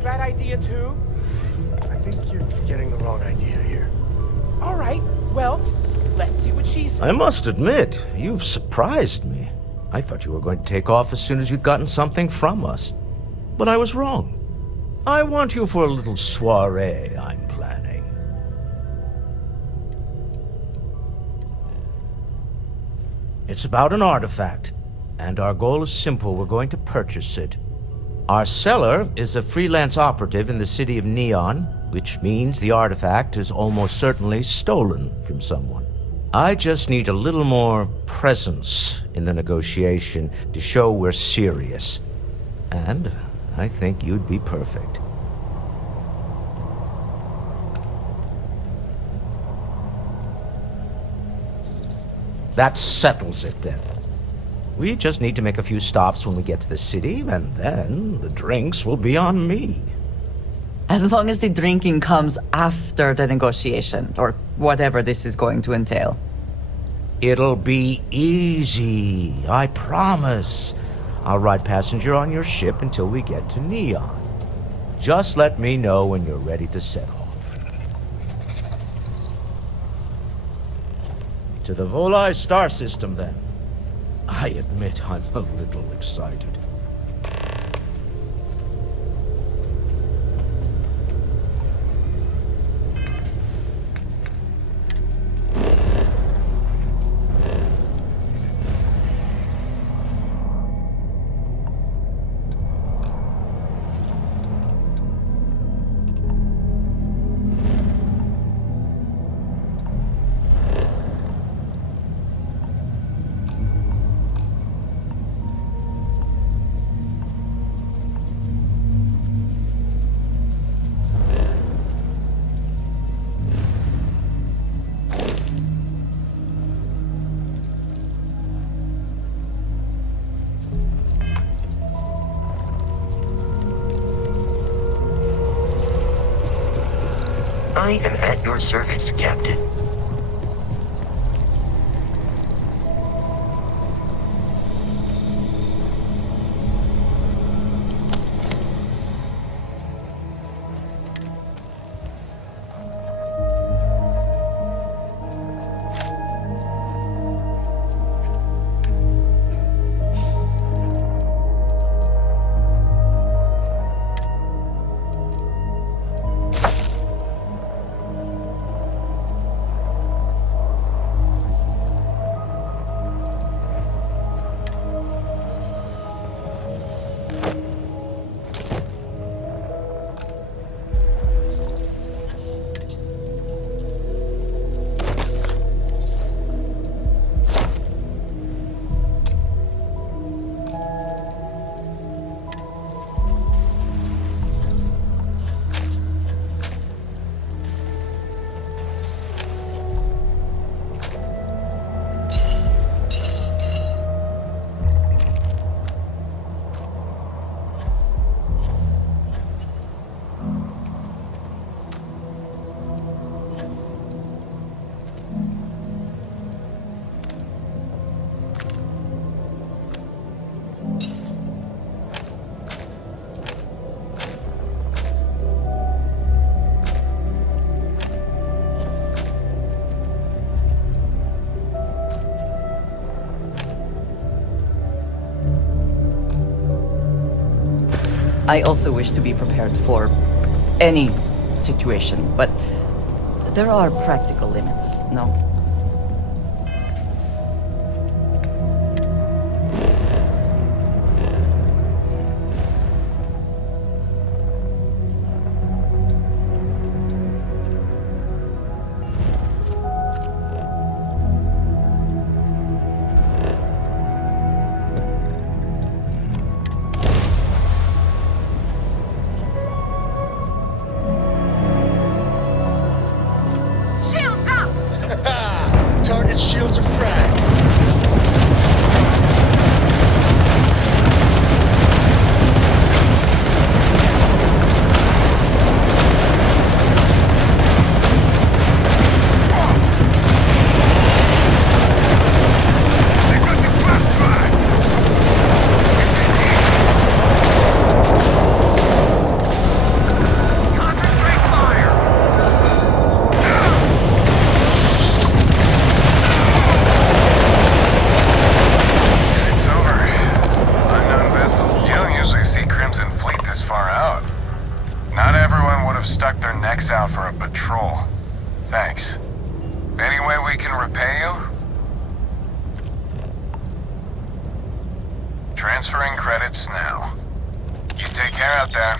a bad idea too? I think you're getting the wrong idea here. All right, well, let's see what she says. I must admit, you've surprised me. I thought you were going to take off as soon as you'd gotten something from us. But I was wrong. I want you for a little soiree I'm planning. It's about an artifact, and our goal is simple. We're going to purchase it. Our seller is a freelance operative in the city of Neon, which means the artifact is almost certainly stolen from someone. I just need a little more presence in the negotiation to show we're serious. And I think you'd be perfect. That settles it then. We just need to make a few stops when we get to the city, and then the drinks will be on me. As long as the drinking comes after the negotiation, or whatever this is going to entail. It'll be easy, I promise. I'll ride passenger on your ship until we get to Neon. Just let me know when you're ready to set off. To the Volai star system, then. I admit I'm a little excited. I am at your service, Captain. I also wish to be prepared for any situation, but there are practical limits, no? checks out for a patrol. Thanks. Any way we can repay you? Transferring credits now. You take care out there.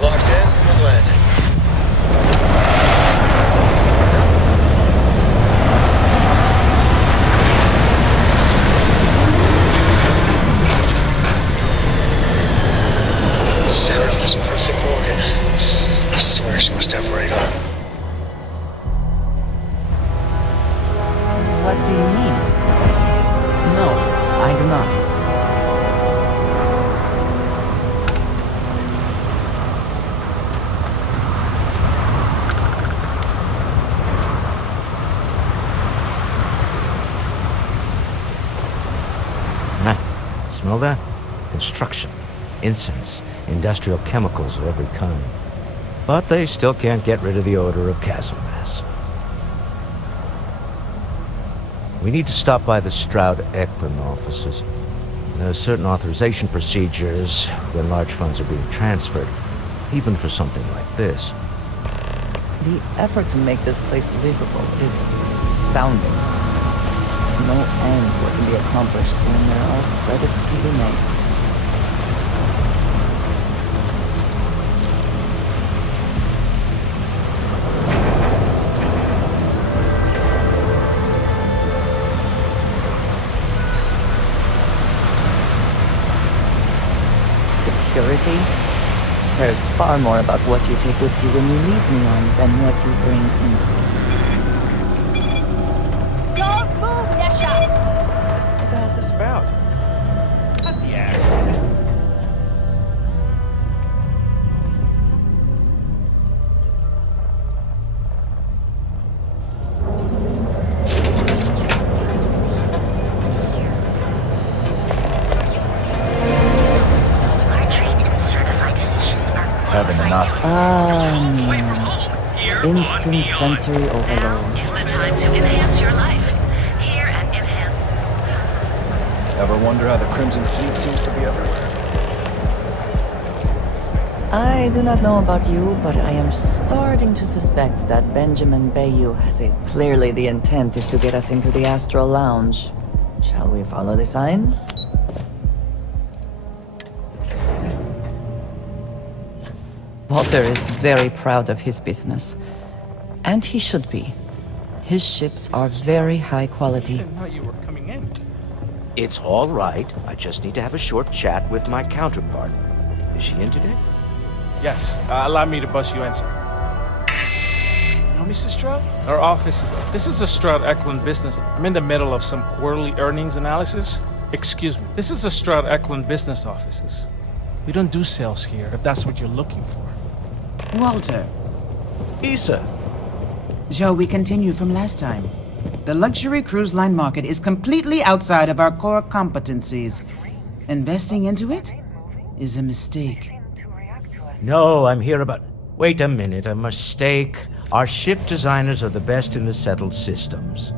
Locked in and landing. Sarah was a perfect organ. I swear she must have radar. What do you mean? No, I do not. Smell that? Construction, incense, industrial chemicals of every kind. But they still can't get rid of the odor of castle mass. We need to stop by the Stroud-Eklund offices. There are certain authorization procedures when large funds are being transferred, even for something like this. The effort to make this place livable is astounding. No end what can be accomplished when there are credits to be made. Security? There's far more about what you take with you when you leave Neon than what you bring into it. What the hell's this about? Cut the act. Ah, Neon. Instant sensory overload. Ever wonder how the Crimson Fleet seems to be everywhere? I do not know about you, but I am starting to suspect that Benjamin Bayou has it. Clearly the intent is to get us into the Astral Lounge. Shall we follow the signs? Walter is very proud of his business. And he should be. His ships are very high I quality. didn't know you were coming in. It's all right. I just need to have a short chat with my counterpart. Is she in today? Yes, allow me to bust you in, sir. You know, Mr. Stroud? Our office is... This is a Stroud-Eklund business. I'm in the middle of some quarterly earnings analysis. Excuse me. This is a Stroud-Eklund business offices. We don't do sales here, if that's what you're looking for. Walter, Issa. shall we continue from last time? The luxury cruise line market is completely outside of our core competencies. Investing into it is a mistake. No, I'm here about... Wait a minute, a mistake? Our ship designers are the best in the settled systems.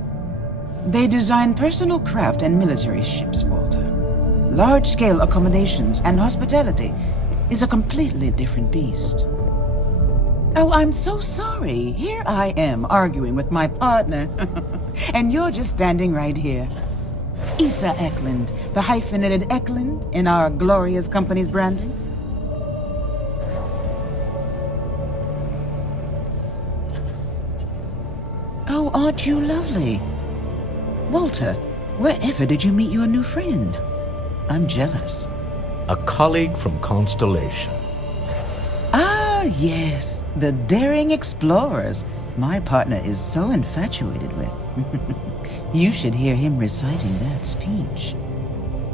They design personal craft and military ships, Walter. Large-scale accommodations and hospitality is a completely different beast. Oh, I'm so sorry. Here I am arguing with my partner. And you're just standing right here. Issa Eklund, the hyphenated Eklund in our glorious company's branding. Oh, aren't you lovely? Walter, wherever did you meet your new friend? I'm jealous. A colleague from Constellation. Ah, yes, the daring explorers my partner is so infatuated with. You should hear him reciting that speech.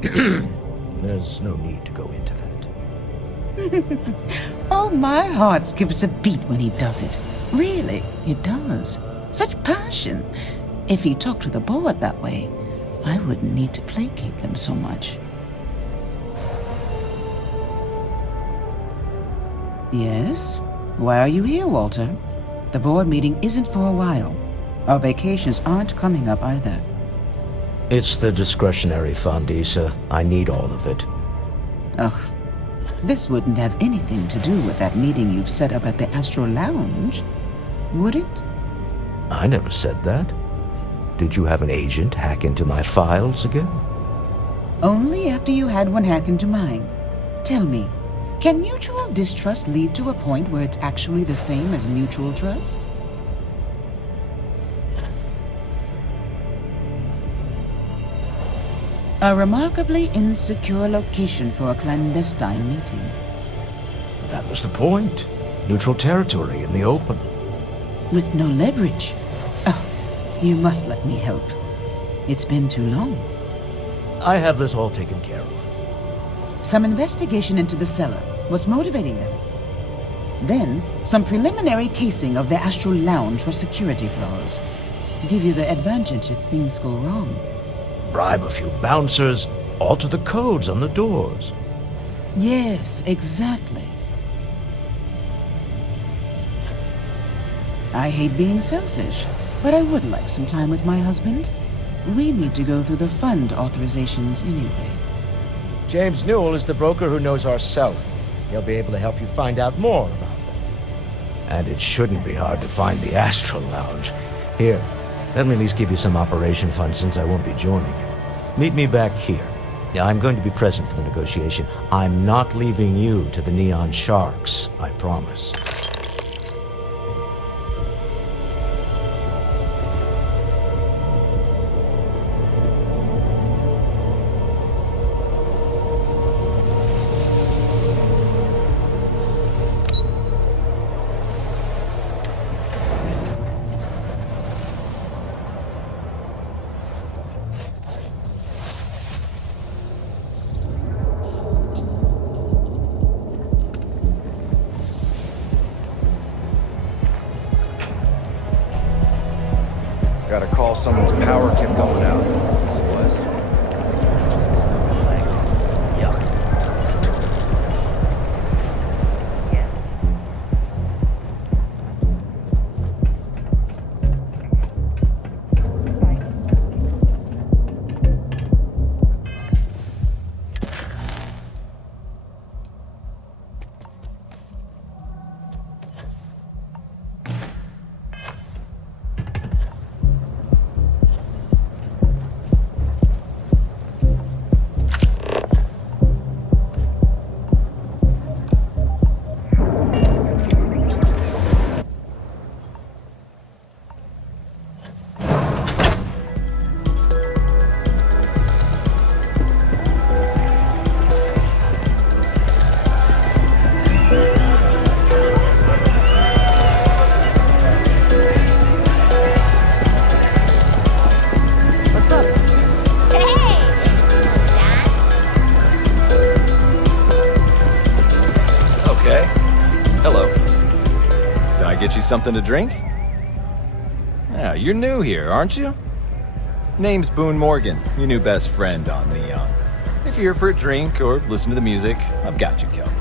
There's no need to go into that. Oh, my heart skips a beat when he does it. Really, it does. Such passion. If he talked to the board that way, I wouldn't need to placate them so much. Yes? Why are you here, Walter? The board meeting isn't for a while. Our vacations aren't coming up either. It's the discretionary fund, Issa. I need all of it. Oh, this wouldn't have anything to do with that meeting you've set up at the Astro Lounge, would it? I never said that. Did you have an agent hack into my files again? Only after you had one hack into mine. Tell me, can mutual distrust lead to a point where it's actually the same as mutual trust? A remarkably insecure location for a clandestine meeting. That was the point. Neutral territory in the open. With no leverage. Oh, you must let me help. It's been too long. I have this all taken care of. Some investigation into the cellar. What's motivating them? Then, some preliminary casing of the Astral Lounge for security flaws. Give you the advantage if things go wrong. Bribe a few bouncers, alter the codes on the doors. Yes, exactly. I hate being selfish, but I would like some time with my husband. We need to go through the fund authorizations anyway. James Newell is the broker who knows our seller. He'll be able to help you find out more about them. And it shouldn't be hard to find the Astral Lounge. Here, let me at least give you some operation funds since I won't be joining you. Meet me back here. I'm going to be present for the negotiation. I'm not leaving you to the Neon Sharks, I promise. Gotta call someone's power kept going out. Was. Just looked at my leg. Yuck. Yes. Get you something to drink? Yeah, you're new here, aren't you? Name's Boone Morgan, your new best friend on Neon. If you're here for a drink or listen to the music, I've got you covered.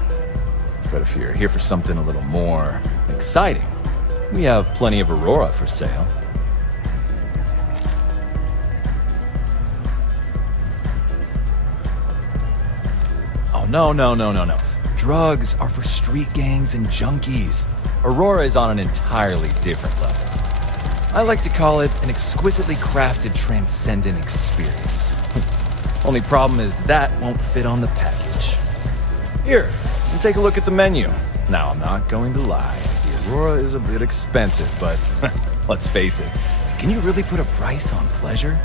But if you're here for something a little more exciting, We have plenty of Aurora for sale. Oh, no. Drugs are for street gangs and junkies. Aurora is on an entirely different level. I like to call it an exquisitely crafted, transcendent experience. Only problem is that won't fit on the package. Here, you take a look at the menu. Now, I'm not going to lie. The Aurora is a bit expensive, but let's face it. Can you really put a price on pleasure?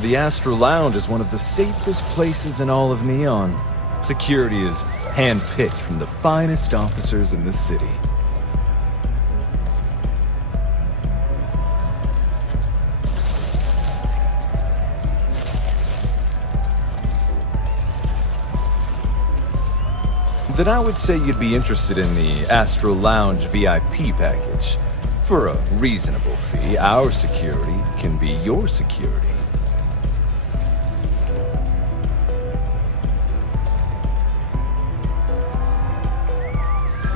The Astral Lounge is one of the safest places in all of Neon. Security is handpicked from the finest officers in the city. Then I would say you'd be interested in the Astral Lounge VIP package. For a reasonable fee, our security can be your security.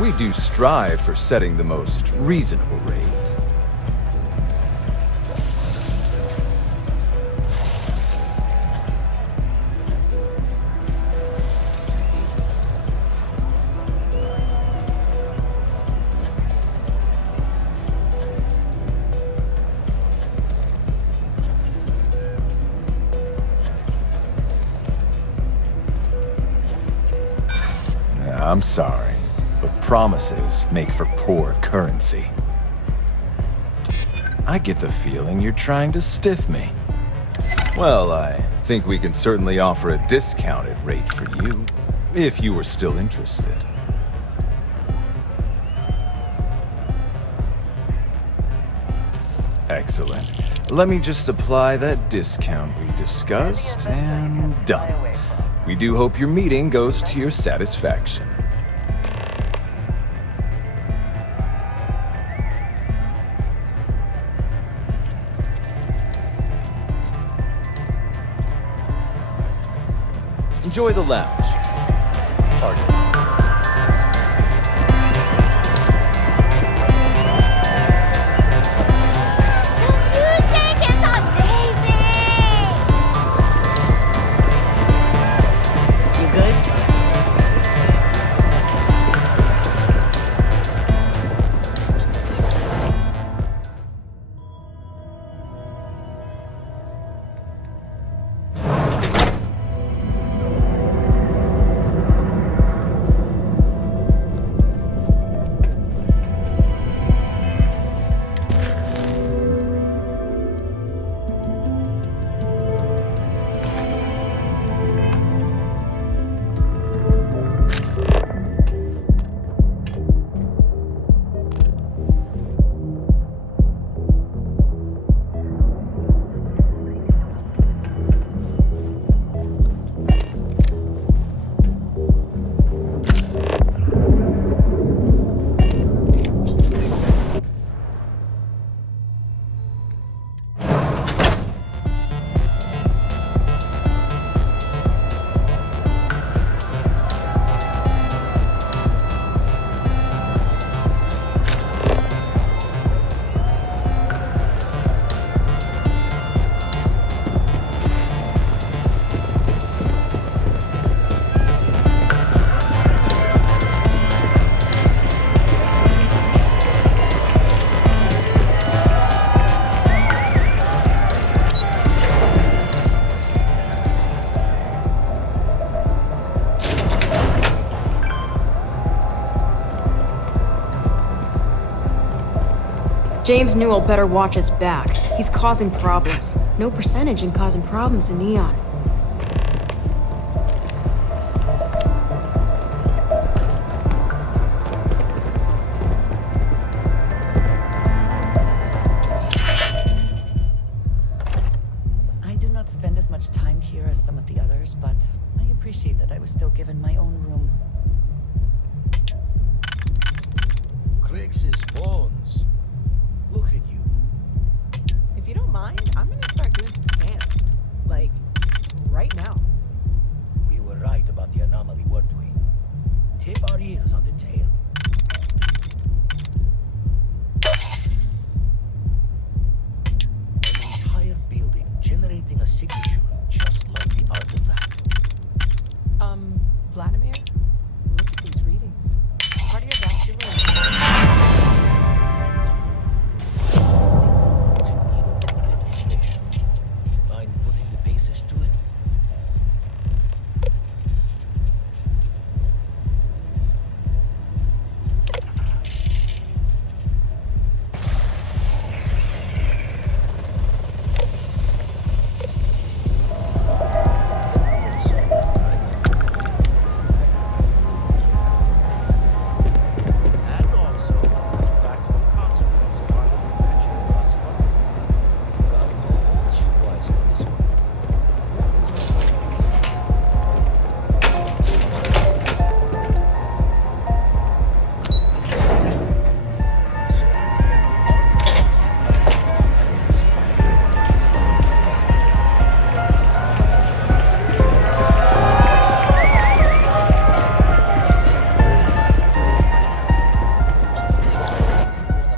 We do strive for setting the most reasonable rate. I'm sorry, but promises make for poor currency. I get the feeling you're trying to stiff me. Well, I think we can certainly offer a discounted rate for you, if you were still interested. Excellent. Let me just apply that discount we discussed, and done. We do hope your meeting goes to your satisfaction. Enjoy the lounge. Pardon. James Newell better watch his back. He's causing problems. No percentage in causing problems in Neon. I do not spend as much time here as some of the others, but I appreciate that I was still given my own room. Crix's pawns. Look at you. If you don't mind, I'm gonna start doing some scans. Like, right now. We were right about the anomaly, weren't we? Tip our ears on the tail. An entire building generating a signature just like the artifact. Vladimir? Look at these readings. Cardiovascular. Mind putting the basis to it? And also, there's practical consequence of our little venture thus far. Got no old shipwise for this one. Want to just go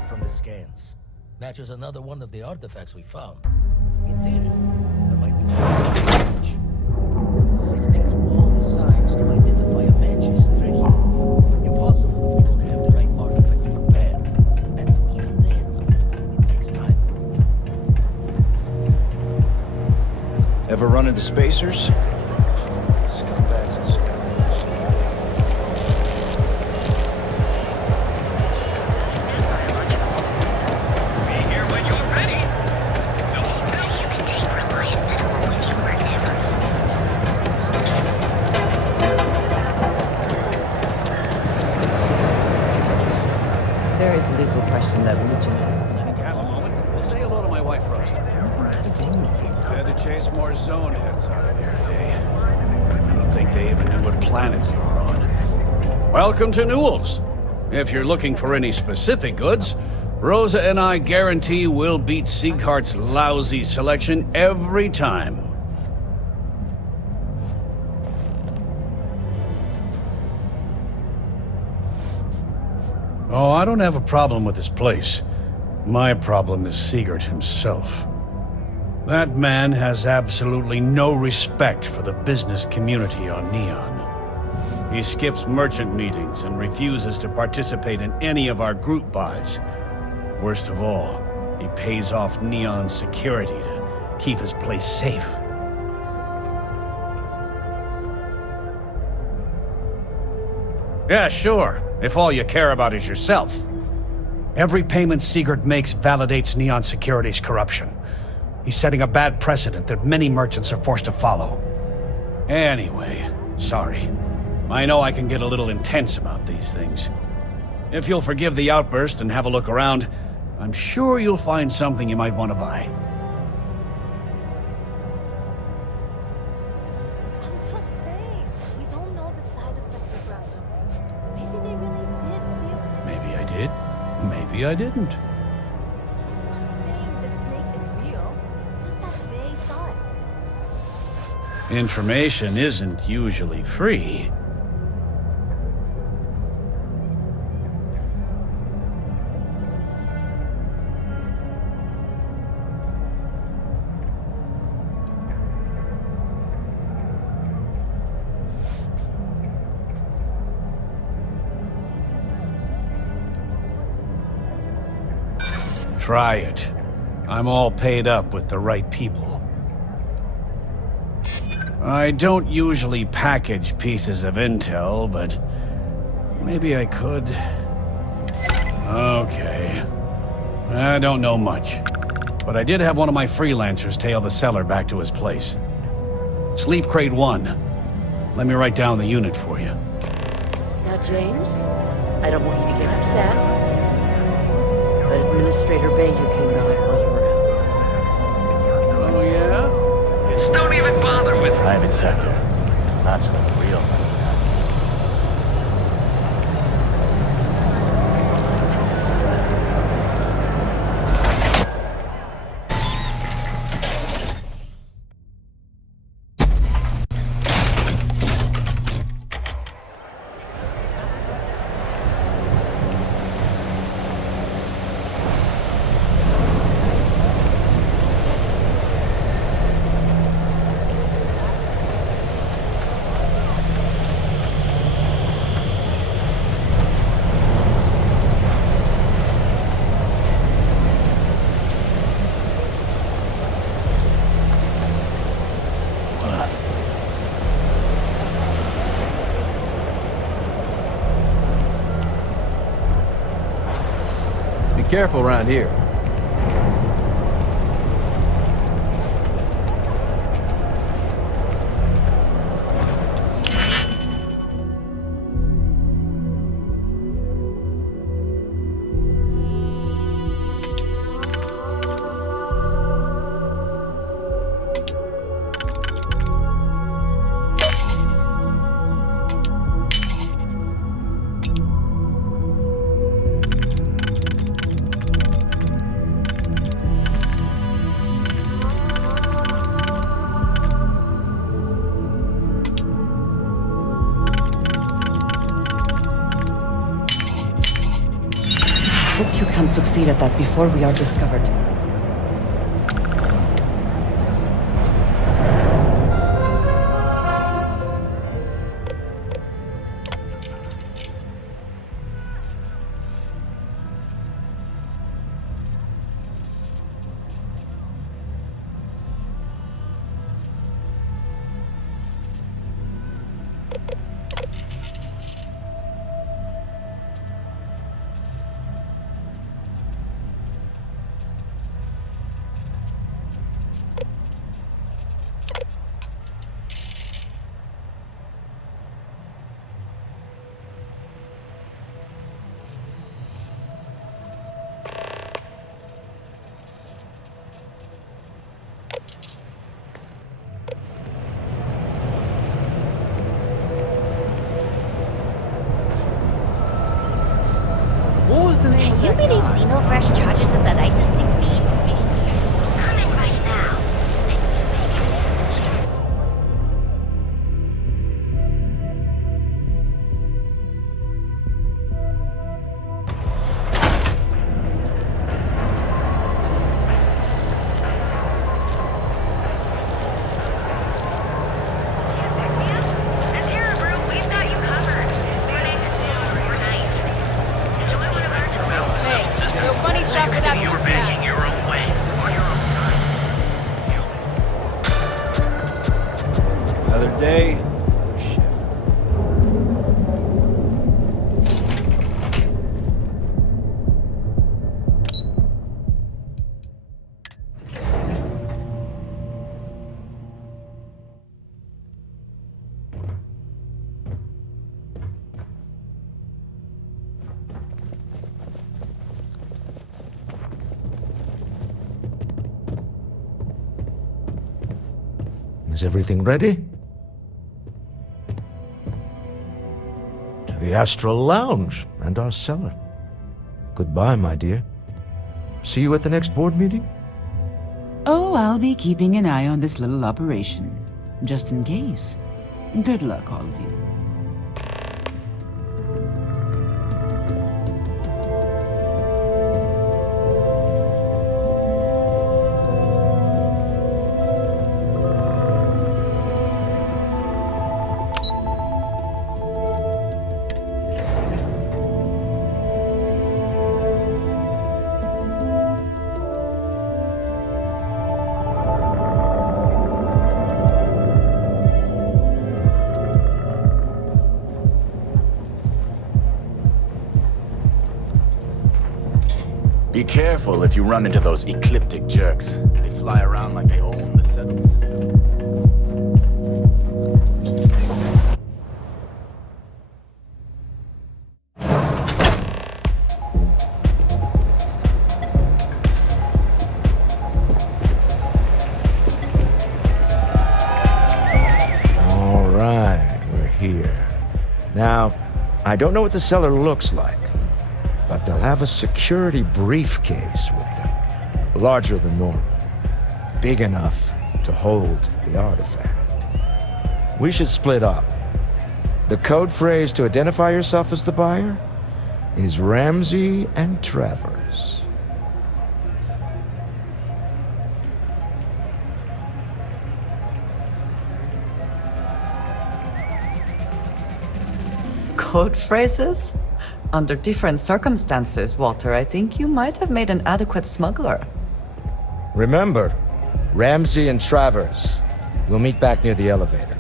from the scans. Matches another one of the artifacts we found. In theory, there might be one match. But sifting through all the signs to identify a match is tricky. Impossible if we don't have the right artifact to compare. And even then, it takes time. Ever run into spacers? Scumbags and scumbags. There is legal question that region. Have a moment. Say hello to my wife, Rose. Had to chase more zone heads out of here today. I don't think they even knew what planet you were on. Welcome to Newell's. If you're looking for any specific goods, Rosa and I guarantee we'll beat Sieghart's lousy selection every time. Oh, I don't have a problem with this place. My problem is Siegert himself. That man has absolutely no respect for the business community on Neon. He skips merchant meetings and refuses to participate in any of our group buys. Worst of all, he pays off Neon's security to keep his place safe. Yeah, sure, if all you care about is yourself. Every payment Siegert makes validates Neon Security's corruption. He's setting a bad precedent that many merchants are forced to follow. Anyway, sorry. I know I can get a little intense about these things. If you'll forgive the outburst and have a look around, I'm sure you'll find something you might want to buy. I'm just saying, we don't know the side effects of Raptor. Maybe they really did feel... Maybe I did, maybe I didn't. I'm not saying the snake is real, just that they thought. Information isn't usually free. Try it. I'm all paid up with the right people. I don't usually package pieces of intel, but maybe I could. Okay. I don't know much, but I did have one of my freelancers tail the seller back to his place. Sleep Crate 1. Let me write down the unit for you. Now, James, I don't want you to get upset. But Administrator Bayou came by while you were out. Oh, yeah? Just don't even bother with Private sector. That's where the real money's Careful around here. Hope you can succeed at that before we are discovered. Can you believe Xenofresh charges us a licensing fee? Come in right now. Another day. Is everything ready? To the Astral Lounge and our cellar. Goodbye, my dear. See you at the next board meeting? Oh, I'll be keeping an eye on this little operation, just in case. Good luck, all of you. Be careful if you run into those ecliptic jerks. They fly around like they own the settle system. All right, we're here. Now, I don't know what the cellar looks like, but they'll have a security briefcase with them, larger than normal, big enough to hold the artifact. We should split up. The code phrase to identify yourself as the buyer is Ramsey and Travers. Code phrases? Under different circumstances, Walter, I think you might have made an adequate smuggler. Remember, Ramsey and Travers. We'll meet back near the elevator.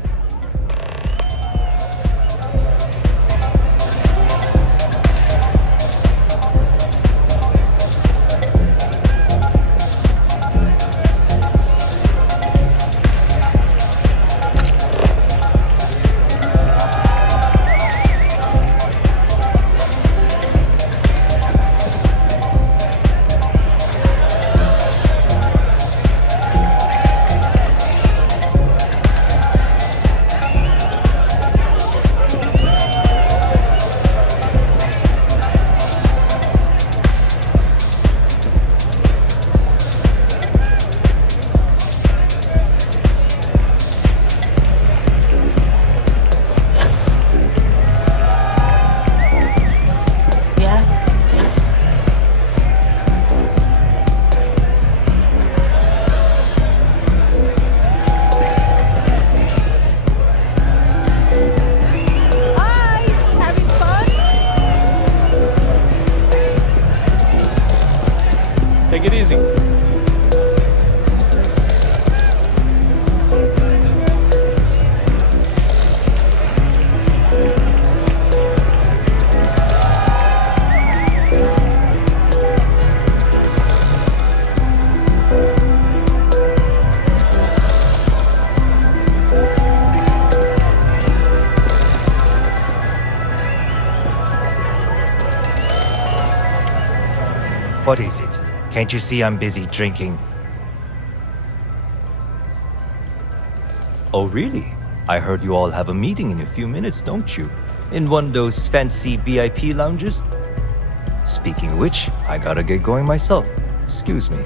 What is it? Can't you see I'm busy drinking? Oh, really? I heard you all have a meeting in a few minutes, don't you? In one of those fancy VIP lounges? Speaking of which, I gotta get going myself. Excuse me.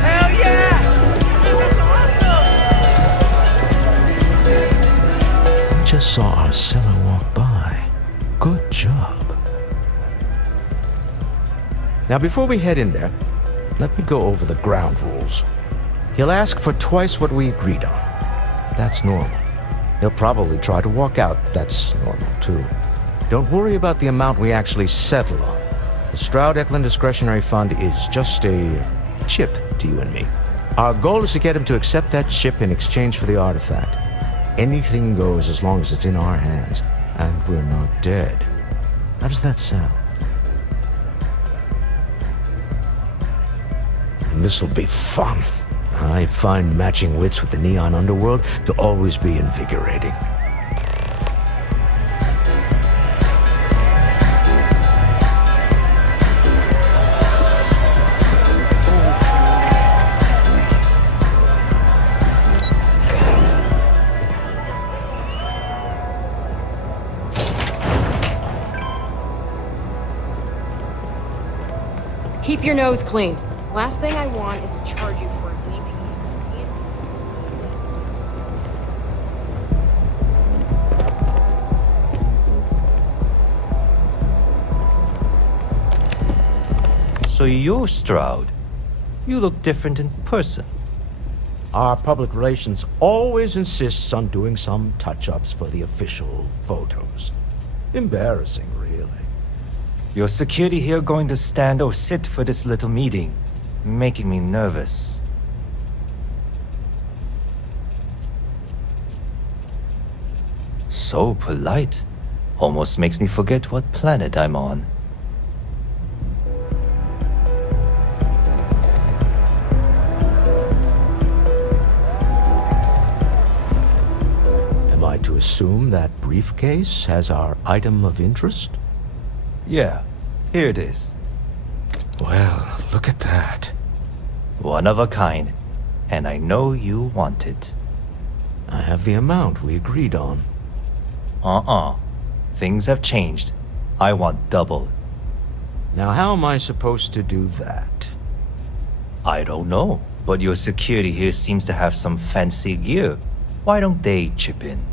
Hell yeah! This is awesome! Just saw our seller walk by. Good job. Now, before we head in there, let me go over the ground rules. He'll ask for twice what we agreed on. That's normal. He'll probably try to walk out. That's normal, too. Don't worry about the amount we actually settle on. The Stroud-Eklund Discretionary Fund is just a chip to you and me. Our goal is to get him to accept that chip in exchange for the artifact. Anything goes as long as it's in our hands, and we're not dead. How does that sound? This'll be fun. I find matching wits with the neon underworld to always be invigorating. Keep your nose clean. Last thing I want is to charge you for a DP. So you're Stroud. You look different in person. Our public relations always insists on doing some touch-ups for the official photos. Embarrassing, really. Your security here going to stand or sit for this little meeting? Making me nervous. So polite. Almost makes me forget what planet I'm on. Am I to assume that briefcase has our item of interest? Yeah, here it is. Well, look at that. One of a kind. And I know you want it. I have the amount we agreed on. Things have changed. I want double. Now how am I supposed to do that? I don't know, but your security here seems to have some fancy gear. Why don't they chip in?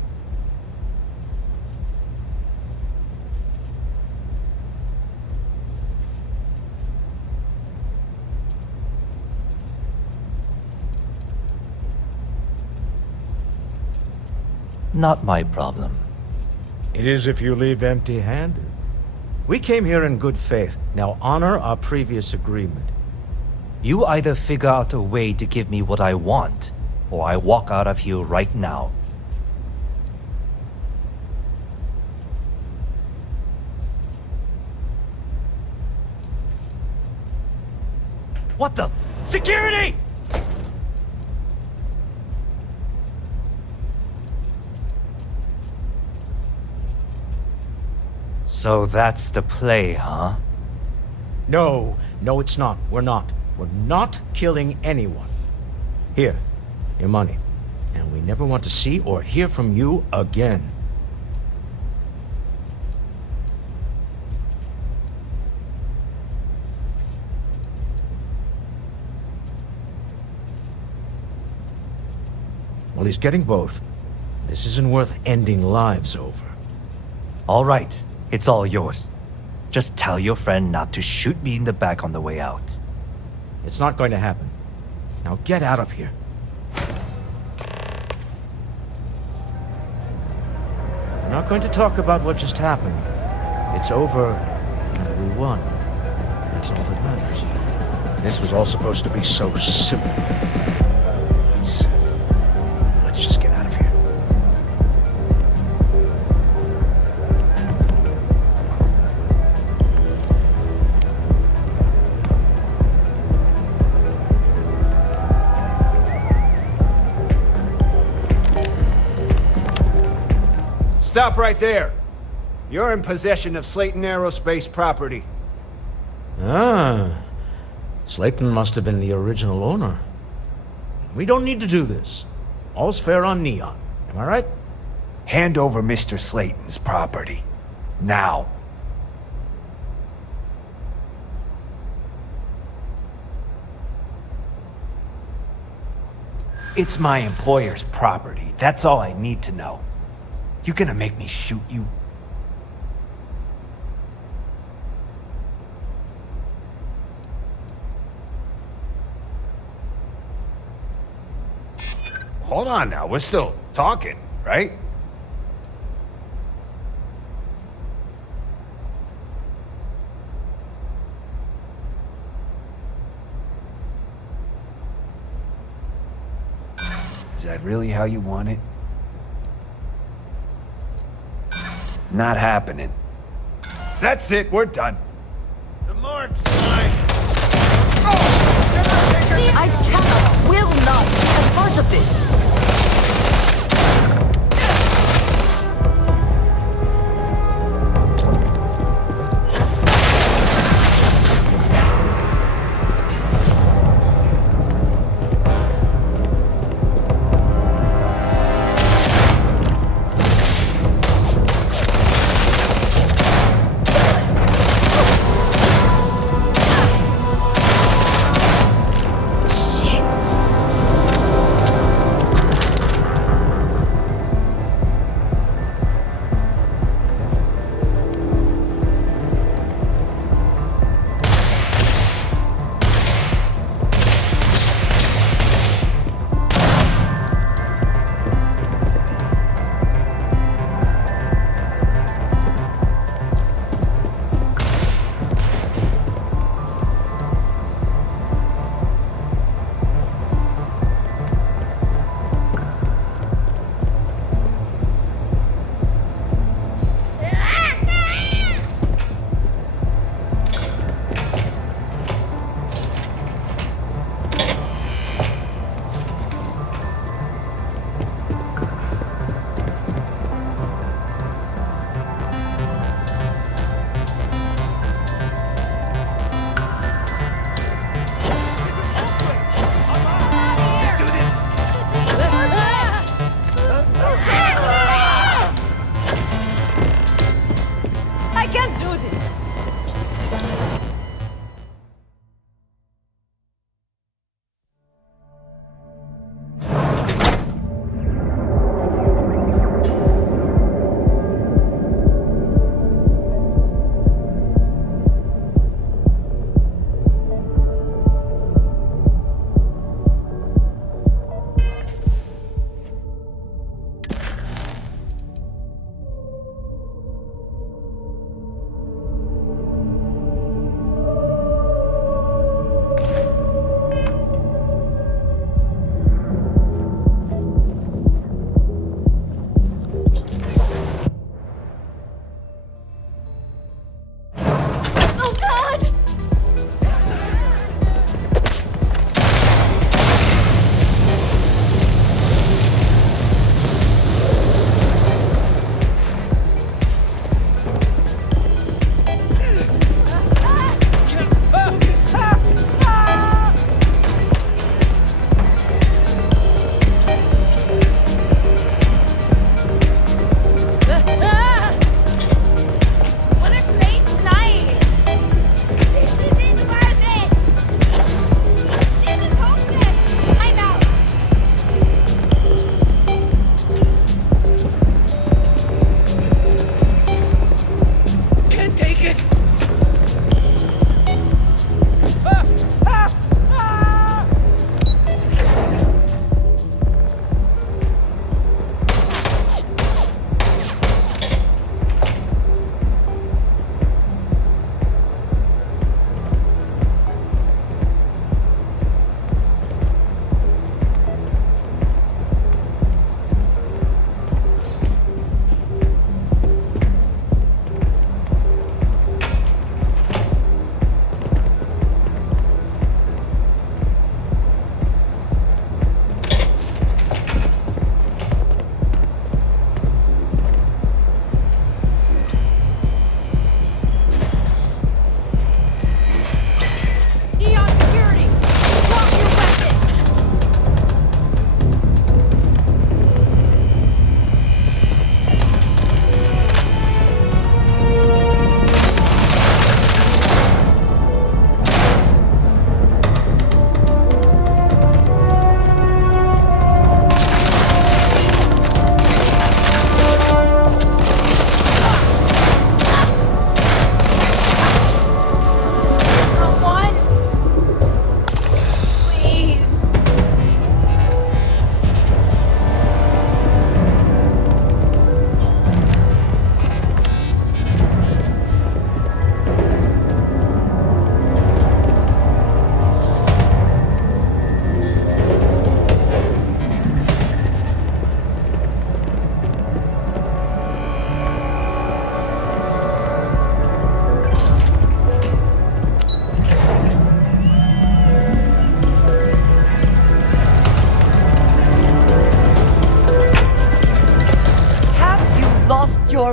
Not my problem. It is if you leave empty-handed. We came here in good faith. Now honor our previous agreement. You either figure out a way to give me what I want, or I walk out of here right now. What the? Security! So that's the play, huh? No, it's not. We're not. We're not killing anyone. Here, your money. And we never want to see or hear from you again. Well, he's getting both. This isn't worth ending lives over. All right. It's all yours. Just tell your friend not to shoot me in the back on the way out. It's not going to happen. Now get out of here. We're not going to talk about what just happened. It's over, and we won. That's all that matters. This was all supposed to be so simple. Let's just get out of here. Stop right there. You're in possession of Slayton Aerospace property. Ah. Slayton must have been the original owner. We don't need to do this. All's fair on Neon. Am I right? Hand over Mr. Slayton's property. Now. It's my employer's property. That's all I need to know. You gonna make me shoot you? Hold on now, we're still talking, right? Is that really how you want it? Not happening. That's it, we're done. The mark's mine. I cannot, will not be a part of this!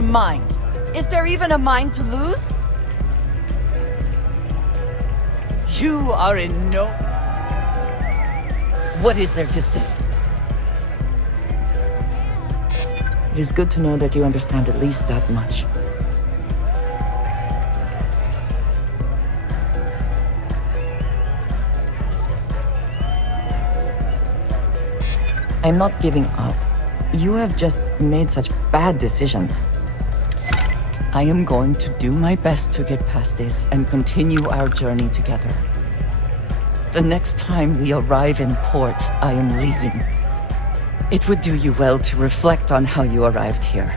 mind? Is there even a mind to lose? You are in no... What is there to say? It is good to know that you understand at least that much. I'm not giving up. You have just made such bad decisions. I am going to do my best to get past this and continue our journey together. The next time we arrive in port, I am leaving. It would do you well to reflect on how you arrived here,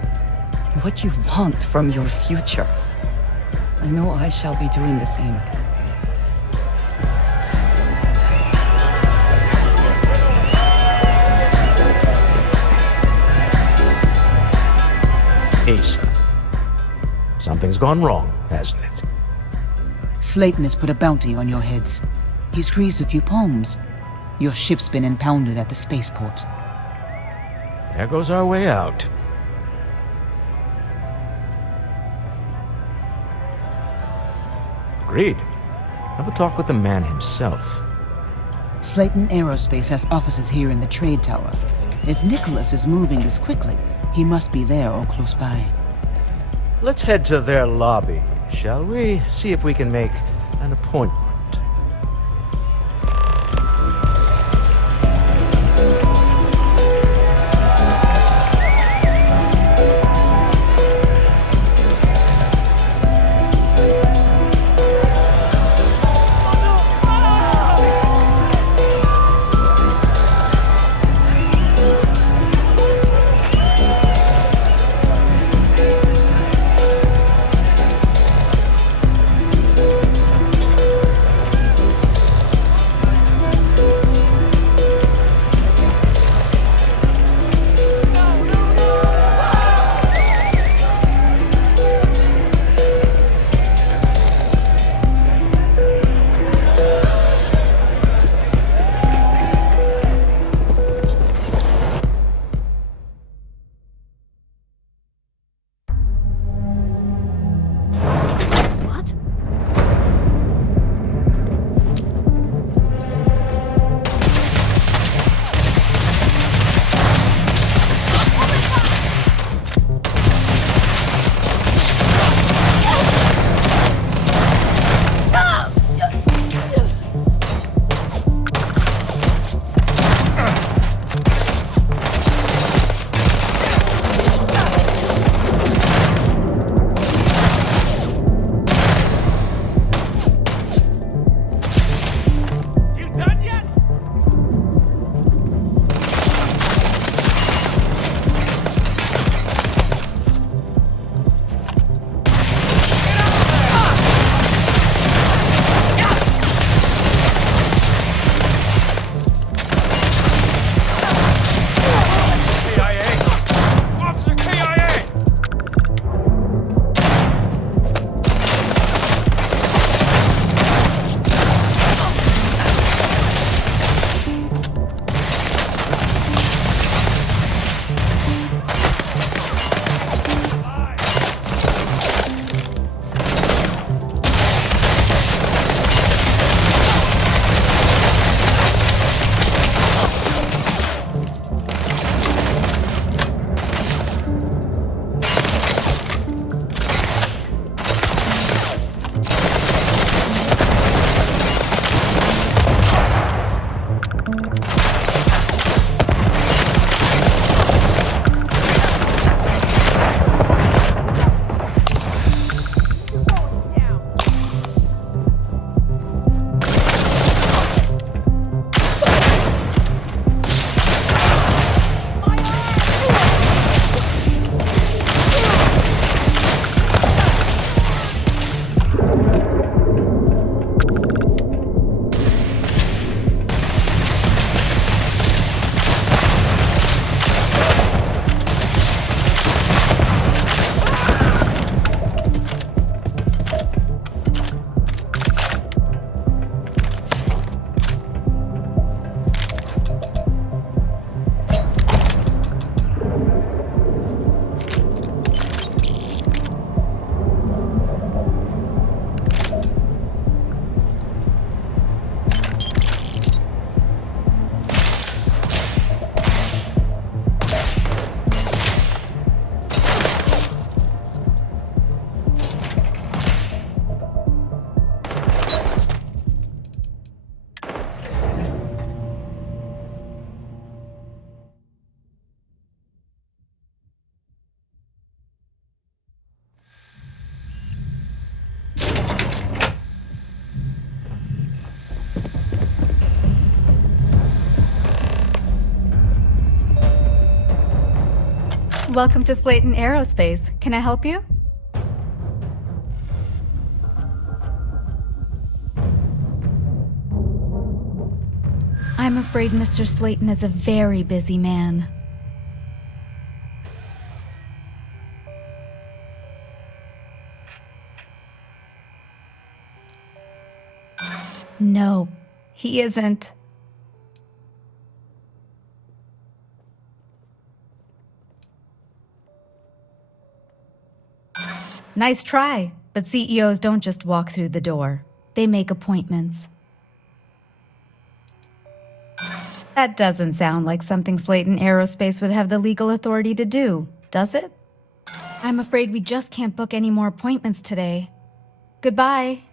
and what you want from your future. I know I shall be doing the same. Asa, something's gone wrong, hasn't it? Slayton has put a bounty on your heads. He's greased a few palms. Your ship's been impounded at the spaceport. There goes our way out. Agreed. Have a talk with the man himself. Slayton Aerospace has offices here in the trade tower. If Nicholas is moving this quickly, he must be there or close by. Let's head to their lobby, shall we? See if we can make an appointment. Welcome to Slayton Aerospace. Can I help you? I'm afraid Mr. Slayton is a very busy man. No, he isn't. Nice try, but CEOs don't just walk through the door. They make appointments. That doesn't sound like something Slayton Aerospace would have the legal authority to do, does it? I'm afraid we just can't book any more appointments today. Goodbye.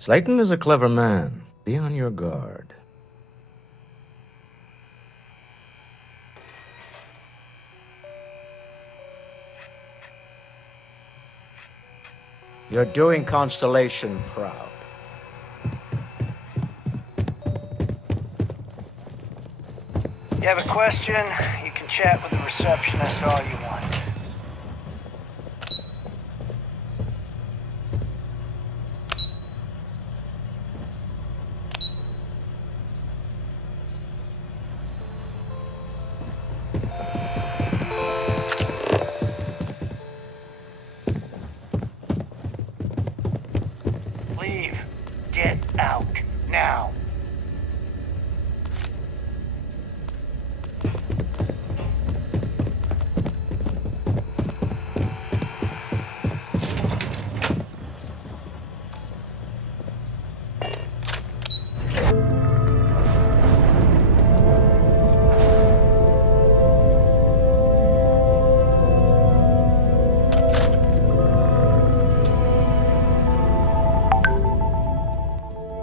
Slayton is a clever man. Be on your guard. You're doing Constellation proud. You have a question, you can chat with the receptionist all you want. Leave. Get out. Now.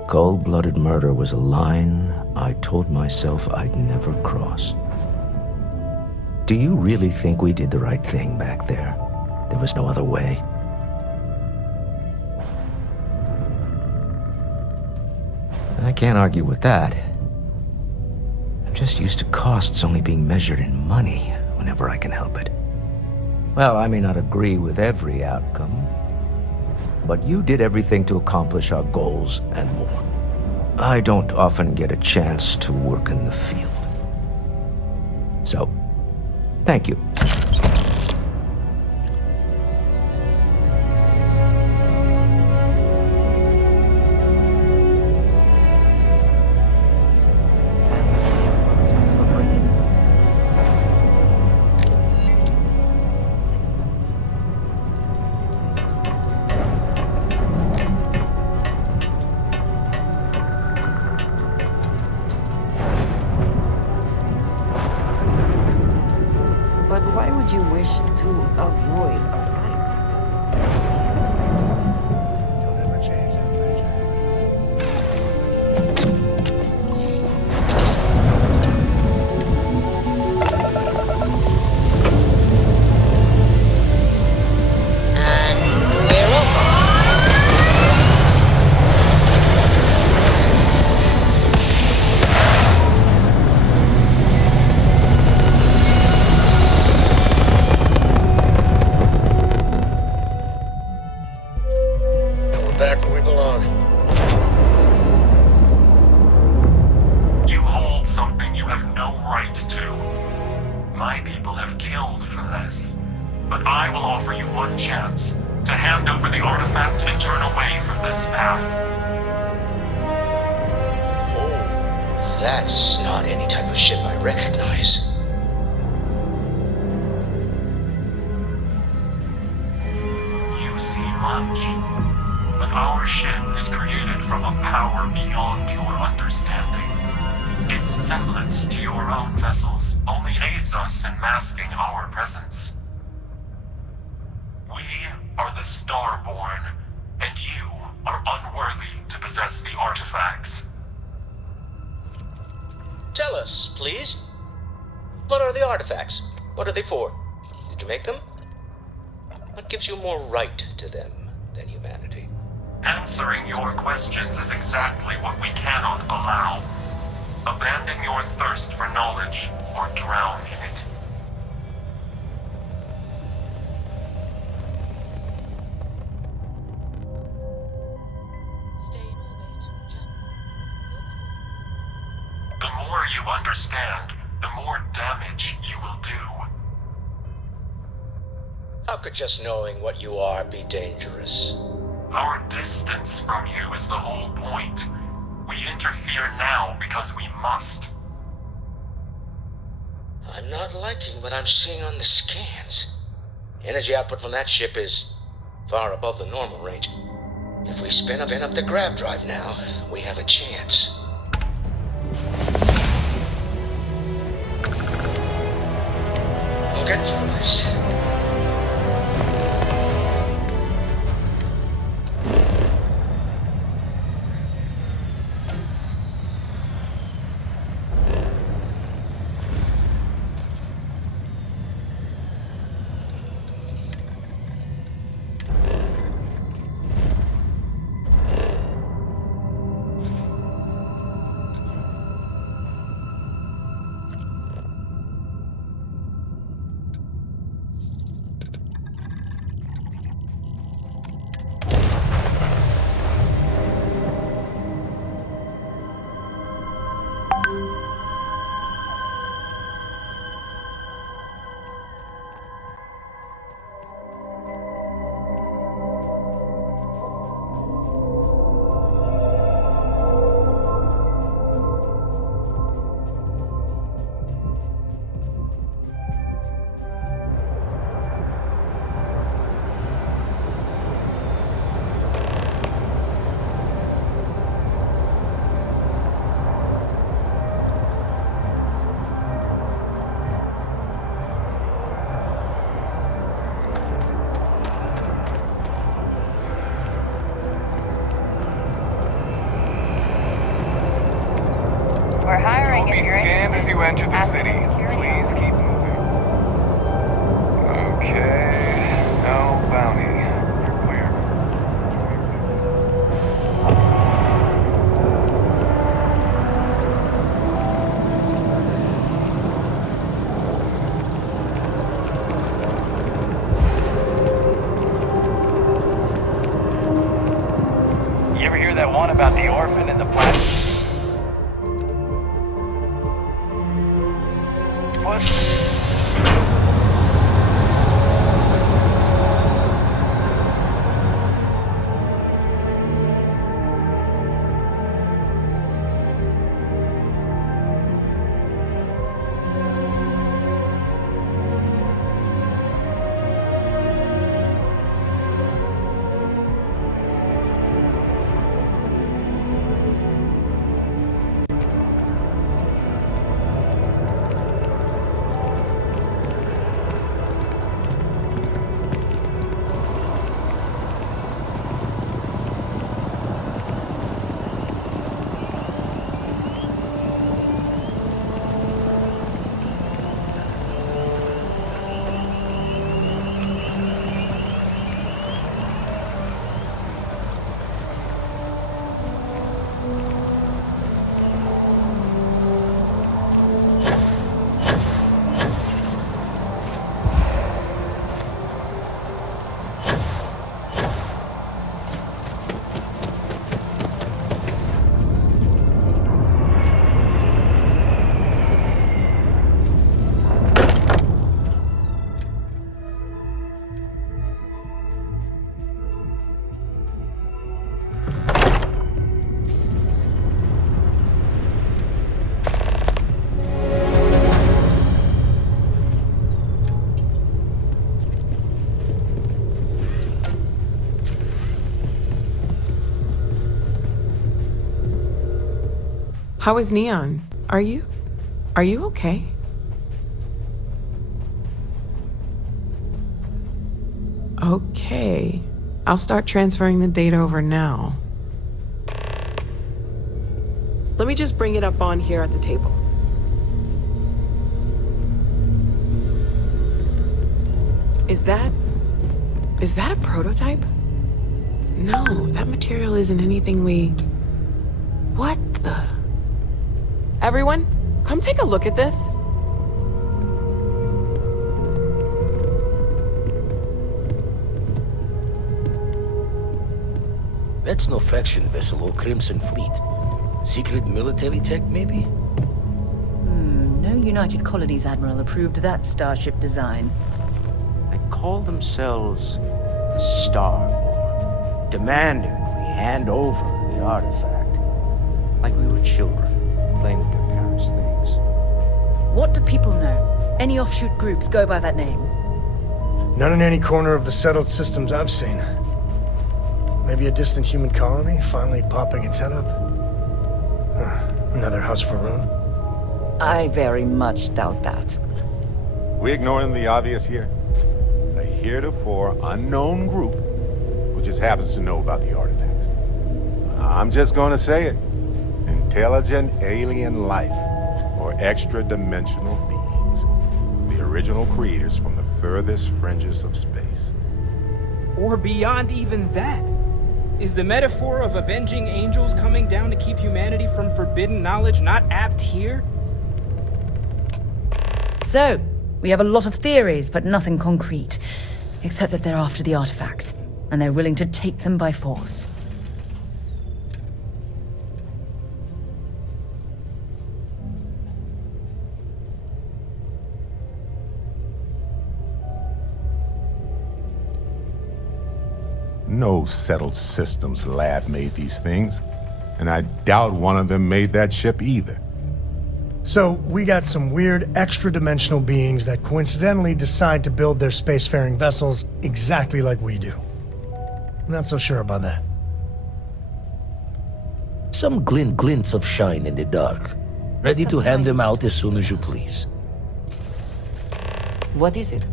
Cold-blooded murder was a line I told myself I'd never cross. Do you really think we did the right thing back there? There was no other way. I can't argue with that. I'm just used to costs only being measured in money whenever I can help it. Well, I may not agree with every outcome, but you did everything to accomplish our goals and more. I don't often get a chance to work in the field. So, thank you. But why would you wish to avoid a fight? Back where we belong. You hold something you have no right to. My people have killed for this. But I will offer you one chance to hand over the artifact and turn away from this path. Oh, that's not any type of ship I recognize. You see much. But our ship is created from a power beyond your understanding. Its semblance to your own vessels only aids us in masking our presence. We are the Starborn, and you are unworthy to possess the artifacts. Tell us, please. What are the artifacts? What are they for? Did you make them? What gives you more right to them than humanity? Answering your questions is exactly what we cannot allow. Abandon your thirst for knowledge, or drown in it. The more you understand, the more damage you will do. How could just knowing what you are be dangerous? Our distance from you is the whole point. We interfere now because we must. I'm not liking what I'm seeing on the scans. Energy output from that ship is far above the normal range. If we spin up the grav drive now, we have a chance. We'll get through this. We're hiring if you're Scan interested. as you enter the Ask city. the security. Please keep moving. Okay. No bounty. You're clear. You ever hear that one about the orphan and the plastic? How is Neon? Are you okay? Okay. I'll start transferring the data over now. Let me just bring it up on here at the table. Is that Is that a prototype? No, that material isn't anything we... What the... Everyone, come take a look at this. That's no faction vessel or Crimson Fleet. Secret military tech, maybe? No United Colonies Admiral approved that starship design. They call themselves the Star, demanding we hand over the artifact, like we were children playing with their parents' things. What do people know? Any offshoot groups go by that name? Not in any corner of the settled systems I've seen. Maybe a distant human colony finally popping its head up? Another house for Rune? I very much doubt that. We ignoring the obvious here? A heretofore unknown group who just happens to know about the artifacts. I'm just gonna say it. Intelligent alien life, or extra-dimensional beings. The original creators from the furthest fringes of space. Or beyond even that. Is the metaphor of avenging angels coming down to keep humanity from forbidden knowledge not apt here? So, we have a lot of theories, but nothing concrete. Except that they're after the artifacts, and they're willing to take them by force. No settled systems lab made these things, and I doubt one of them made that ship either. So, we got some weird extra-dimensional beings that coincidentally decide to build their spacefaring vessels exactly like we do. Not so sure about that. Some glints of shine in the dark. Ready to hand them out as soon as you please. What is it?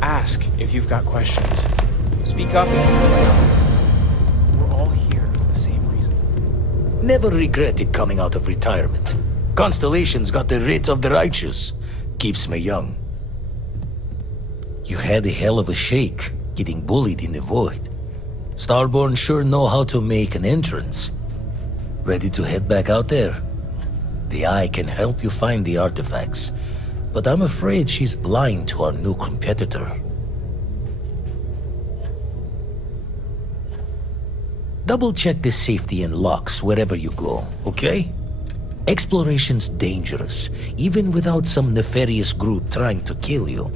Ask if you've got questions. Speak up if you We're all here for the same reason. Never regretted coming out of retirement. Constellation's got the writ of the righteous. Keeps me young. You had a hell of a shake, getting bullied in the void. Starborn sure know how to make an entrance. Ready to head back out there? The Eye can help you find the artifacts, but I'm afraid she's blind to our new competitor. Double-check the safety and locks wherever you go, okay? Exploration's dangerous, even without some nefarious group trying to kill you.